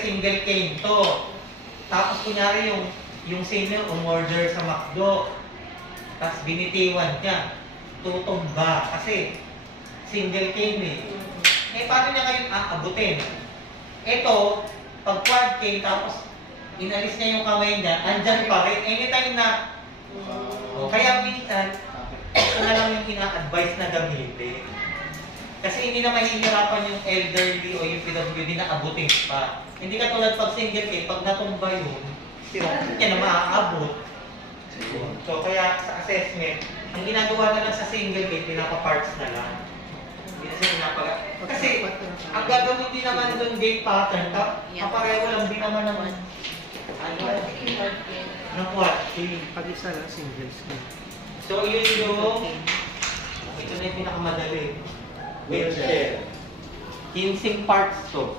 single cane to. Tapos kunyari yung senior umorder sa McDo. Tapos binitiwan niya. Tutumba. Kasi single cane eh. Eh, paano niya ngayon aabutin? Ito, pag quad cane, tapos inalis niya yung kamay niya, andyan pa rin. Anytime na, kaya minsan, ito na lang yung ina-advise na gamitin. Kasi hindi na mahihirapan yung elderly o yung PWD na abutin pa. Hindi katulad pag single cane, pag natumba yun, hindi niya na maaabot. So, kaya sa assessment, ang ginagawa na lang sa single cane, pinapaparts na lang. Kasi ang gagawin din naman doon gate pattern, kapareho lang din naman naman. Ng what? Pag-isa lang, single skin. So yun yung, ito na yung pinakamadali. Wheelchair. 15 parts to.